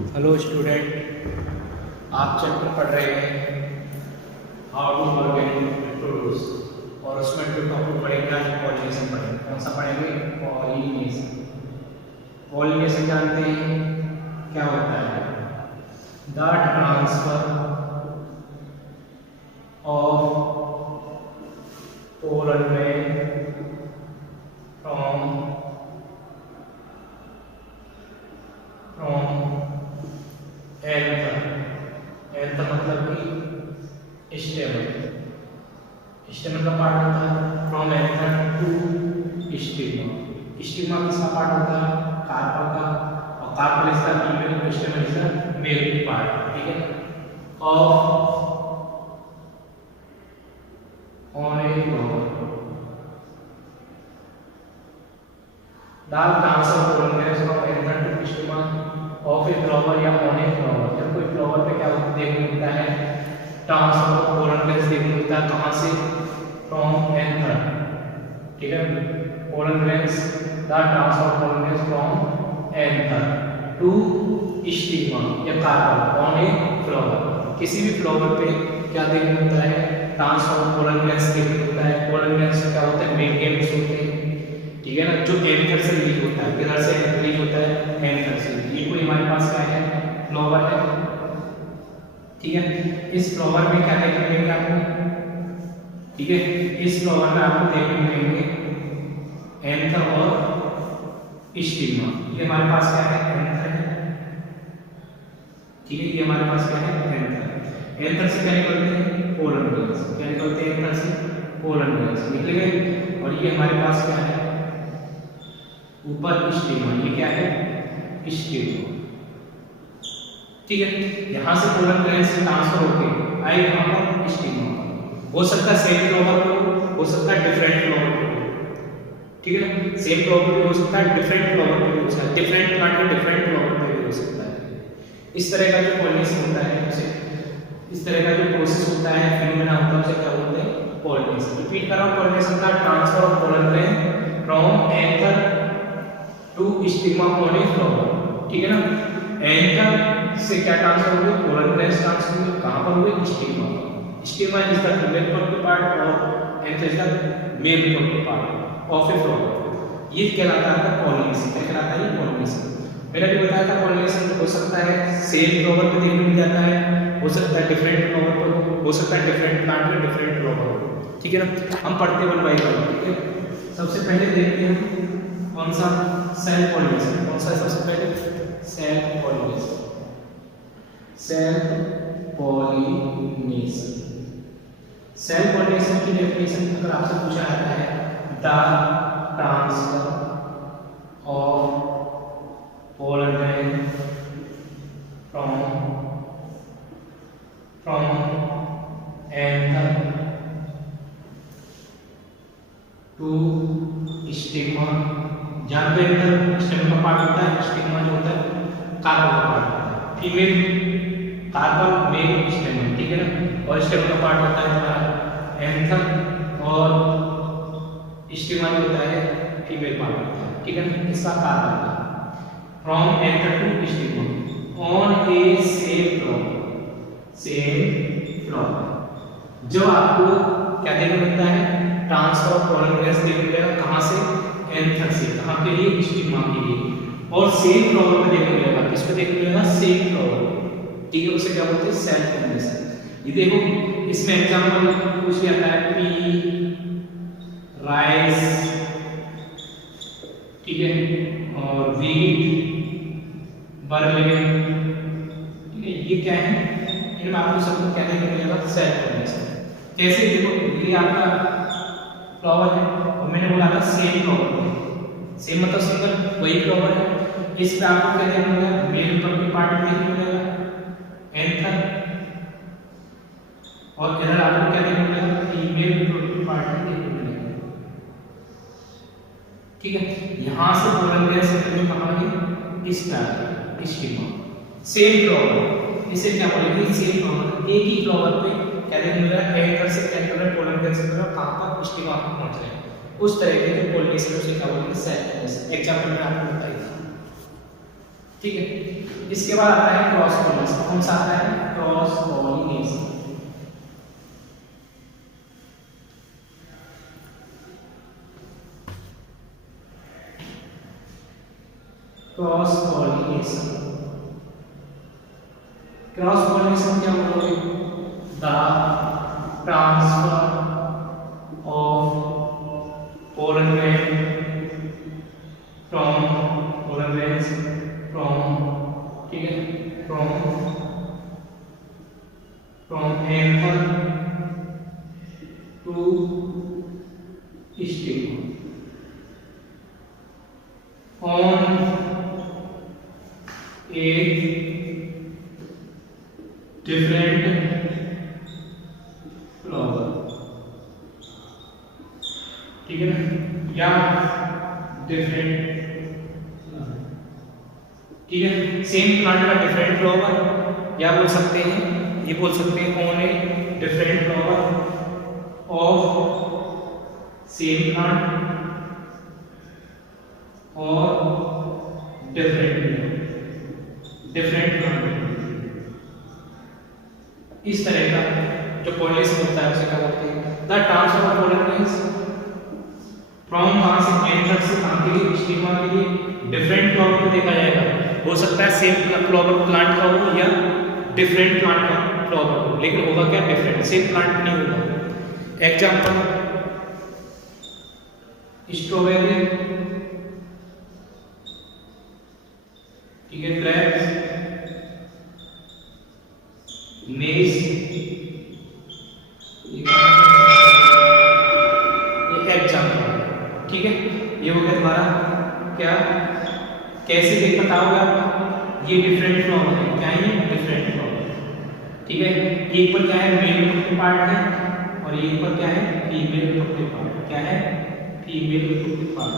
Hello student, आप chapter पढ़ रहे हैं हाउ टू ऑर्गेनिक रिप्रोड्यूस और उसमें जो टॉपिक पढ़ेंगे आज पॉलिनेशन पढ़ेंगे। कौन सा पढ़ेंगे? पॉलिनेशन। पॉलिनेशन जानते हैं क्या होता है? The transfer of pollen grain from anther मतलब कि स्टेमन का पार्ट होता है। From anther to stigma. Stigma किसका पार्ट होता है? कार्पल का। और कार्पल इसका फीमेल, स्टेमन इसका मेल पार्ट। ठीक है। और ऑन ए फ्लावर डाल transfer pollen grain from anther to stigma of a flower या ऑन ए फ्लावर। जब कोई फ्लावर पे क्या देखने मिलता है? ट्रांसफर ऑफ पोलन ग्रेन देखने मिलता है। कहां से? From anther. ठीक है। Pollen grains, the transfer of pollen grains from anther to stigma या कार्पल ऑन ए फ्लावर। किसी भी फ्लावर पे क्या देखने मिलता है? ट्रांसफर ऑफ पोलन ग्रेन्स देखने मिलता है। पोलन ग्रेन्स क्या होते हैं? मेन गेम्स होते हैं। ठीक है ना, जो एंथर से रिलीज होता है। किधर से रिलीज होता है? एंथर से। ये कोई हमारे पास क्या है? फ्लावर है। ठीक है। इस फ्लावर में क्या देखने मिलेंगे आपको? ठीक है, इस फ्लावर में आपको देखने मिलेंगे एंथर और स्टिग्मा। ये हमारे पास क्या है? एंथर है। ठीक है, ये हमारे पास क्या है? एंथर। एंथर से क्या निकलते हैं? Pollen grains. क्या निकलते हैं एंथर से? पोलन ग्रेन्स निकल गए। और ये हमारे पास क्या है? ऊपर स्टिग्मा। ये क्या है? स्टिग्मा। ठीक है। यहां से पोलन ग्रेन से ट्रांसफर होके आए कहां पर? स्टिग्मा। हो सकता है सेम फ्लावर पे, हो सकता है डिफरेंट फ्लावर पे। ठीक है ना, सेम फ्लावर पे हो सकता है, डिफरेंट फ्लावर पे हो सकता है, डिफरेंट प्लांट में डिफरेंट फ्लावर पे भी हो सकता है। इस तरह का जो पॉलिनेशन होता है उसे, इस तरह का जो प्रोसेस होता है, फिनोमेना होता है, उसे क्या बोलते हैं? पॉलिनेशन। रिपीट कर रहा हूं, पॉलिनेशन का transfer of pollen grain from anther to stigma on a flower. ठीक है ना, एंथर से क्या ट्रांसफर हुए? पोलन ग्रेन्स ट्रांसफर हुए। कहां पर हुए? Stigma. Stigma is the female product part और anther is the male product part of a flower. ये कहलाता है पॉलिनेशन। क्या कहलाता है? पॉलिनेशन। मैंने भी बताया था पॉलिनेशन हो सकता है सेम फ्लावर पे देखने मिल जाता है, हो सकता है डिफरेंट फ्लावर पर, हो सकता है डिफरेंट प्लांट में डिफरेंट फ्लावर। ठीक है ना, हम पढ़ते वन बाय वन। ठीक है, सबसे पहले देखते हैं कौन सा? Self pollination. कौन सा है सबसे पहले? Self pollination. Self pollination. Self pollination की डेफिनेशन अगर आपसे पूछा जाता है, the transfer of pollen grain from anther to stigma. जहां पे एंथर स्टेम का पार्ट होता है, स्टिग्मा जो होता है कार्पल का पार्ट होता है। Female carpel, male stem. ठीक है ना, और स्टेम का पार्ट होता है हमारा एंथर और स्टिग्मा जो होता है फीमेल पार्ट होता है। ठीक है ना, इसका कार्पल का। From anther to stigma on a same flower. जो आपको क्या देखने मिलता है? ट्रांसफर ऑफ पोलन ग्रेन्स देखने मिलेगा। कहां से? एंथर से। कहां के लिए? स्टिग्मा के लिए। और सेम फ्लावर में देखने मिलेगा। किस पे देखने मिलेगा? Same flower. ठीक है, उसे क्या बोलते हैं? Self pollination. ये देखो, इसमें एग्जांपल पूछ लिया था पी, राइस, ठीक है, और वीट, बरले। ठीक है, ये क्या है? इनमें आपको सबको क्या देखने मिलेगा? Self pollination. कैसे? देखो, ये आपका फ्लावर है और मैंने बोला था सेम फ्लावर है। सेम मतलब सिंगल वही फ्लावर है। इस पे आपको क्या देखने मिलेगा? मेल प्रोडक्ट पार्ट देखने मिलेगा एंथर, और इधर आपको क्या देखने मिलेगा? फीमेल प्रोडक्ट पार्ट देखने मिलेगा। ठीक है, यहां से पोलन ग्रेन्स निकलने कहां है? इस तरह स्टिग्मा। सेम फ्लावर, इसे क्या बोलेंगे? Same flower. एक ही फ्लावर पे क्या देखने मिल रहा है? एंथर से क्या निकल रहा है? पोलन ग्रेन्स निकल रहा है। कहां पर? स्टिग्मा तक पहुंच रहे हैं। उस तरह के जो पॉलिनेशन उसे क्या बोलेंगे? Self pollination. एग्जांपल में आपको बताइए। ठीक है। इसके बाद आता है क्रॉस पॉलिनेशन। कौन सा आता है? Cross pollination. Cross pollination. Cross pollination क्या बोलोगे? The transfer of pollen grain from pollen grains from, ठीक है, from anther to stigma on a different flower, ठीक है ना, या डिफरेंट, ठीक है, सेम प्लांट का डिफरेंट फ्लावर, या बोल सकते हैं, ये बोल सकते हैं on a different flower of same plant और डिफरेंट प्लांट। इस तरह का जो पॉलिनेशन होता है उसे क्या बोलते हैं? The transfer of pollen grains from कहां से? एंथर से कहां के लिए? स्टिग्मा के लिए। डिफरेंट फ्लावर में देखा जाएगा, हो सकता है सेम फ्लावर प्लांट का हो या डिफरेंट प्लांट का फ्लावर हो, लेकिन होगा क्या? डिफरेंट, सेम प्लांट नहीं होगा। एग्जांपल स्ट्रॉबेरी, ठीक है, ग्रेप्स, मेज, ये एग्जांपल, ठीक है। ये हो गया तुम्हारा क्या? कैसे देख बताओगे आप? ये डिफरेंट फ्लावर है, क्या है? डिफरेंट फ्लावर, ठीक है। एक पर क्या है? मेल रिप्रोडक्टिव पार्ट है, और एक पर क्या है? Female reproductive part. क्या है? Female reproductive part.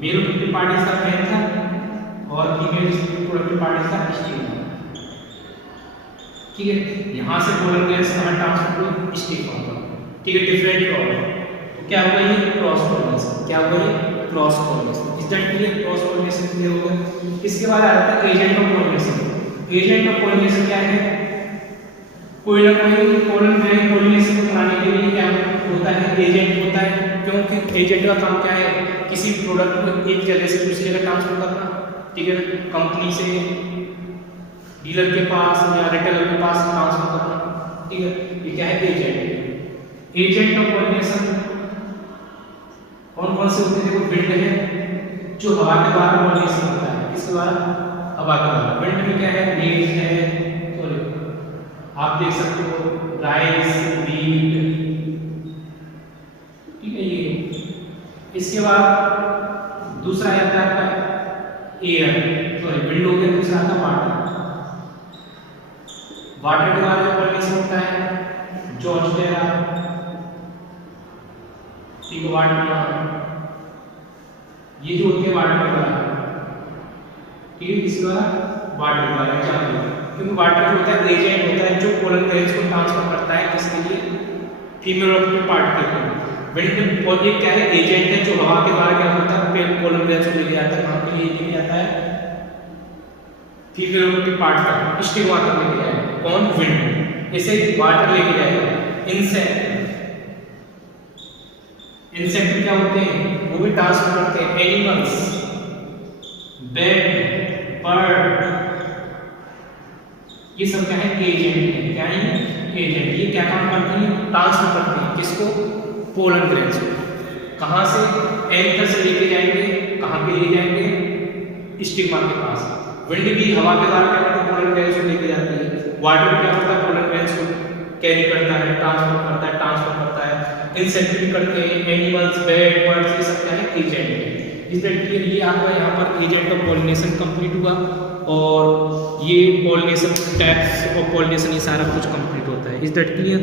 Male reproductive part इसका एंथर और फीमेल रिप्रोडक्टिव पार्ट इसका स्टिग्मा, ठीक है। यहां से पोलन ग्रेन्स कहां ट्रांसफर हुए? स्टिग्मा पर, ठीक है, डिफरेंट फ्लावर। तो क्या होगा? ये क्रॉस पॉलिनेशन। क्या होगा? ये क्रॉस पॉलिनेशन। इस दैट के लिए क्रॉस पॉलिनेशन क्लियर हो गया। इसके बाद आता है agent of pollination. Agent of pollination क्या है? कोई ना कोई पोलन ग्रेन पॉलिनेशन को कराने के लिए क्या होता है? एजेंट होता है। क्योंकि एजेंट का काम क्या है? किसी प्रोडक्ट को एक जगह से दूसरी जगह ट्रांसफर करना, ठीक है, कंपनी से डीलर के पास या रिटेलर के पास ट्रांसफर करना, ठीक है। ये क्या है? एजेंट। एजेंट ऑफ पॉलिनेशन कौन कौन से होते हैं? देखो, विंड है जो हवा के द्वारा पॉलिनेशन होता है। किसके द्वारा? हवा के द्वारा। विंड में क्या है? लीव्स है, सॉरी, आप देख सकते हो राइस, व्हीट, ठीक है, ये। इसके बाद दूसरा आता है आपका एयर, सॉरी, विंड हो गया। दूसरा आता है वाटर। वाटर के द्वारा पॉलिनेशन होता है जोस्टेरा, ठीक है, वाटर, ये जो होती है वाटर द्वारा, ठीक है, किस द्वारा? वाटर द्वारा। क्योंकि वाटर जो होता है एजेंट होता है जो पोलन ग्रेन्स को ट्रांसफर करता है, किसके लिए? फीमेल रिप्रोडक्टिव पार्ट के लिए। विंड और ये क्या है? एजेंट है जो हवा के द्वारा क्या होता है? पोलन ग्रेन्स को लेके आता है। कहां के लिए लेके आता है? फीमेल रिप्रोडक्टिव पार्ट का स्टिग्मा तक लेके जाएगा। कौन? विंड। इसे वाटर लेके जाएगा। इंसेक्ट, इंसेक्ट क्या होते हैं? वो भी ट्रांसफर करते हैं। एनिमल्स, बैट, बर्ड, ये सब क्या है? एजेंट है। क्या है? एजेंट। ये क्या काम करते हैं? ट्रांसफर करते हैं। किसको? पोलन ग्रेन्स को। कहां से? एंथर से लेके जाएंगे, कहां पे ले जाएंगे? स्टिग्मा के पास। विंड भी हवा के द्वारा क्या करता है? पोलन ग्रेन्स को लेके जाती है। वाटर क्या करता है? पोलन ग्रेन्स को कैरी करता है, ट्रांसफर करता है। इंसेक्ट भी करते हैं, एनिमल्स, बैट, बर्ड्स, ये सब क्या है? एजेंट है। इस दैट के लिए आपका यहाँ पर एजेंट ऑफ पॉलिनेशन कंप्लीट हुआ, और ये पॉलिनेशन, टाइप्स ऑफ पॉलिनेशन, ये सारा कुछ कंप्लीट होता है। इस दैट क्लियर?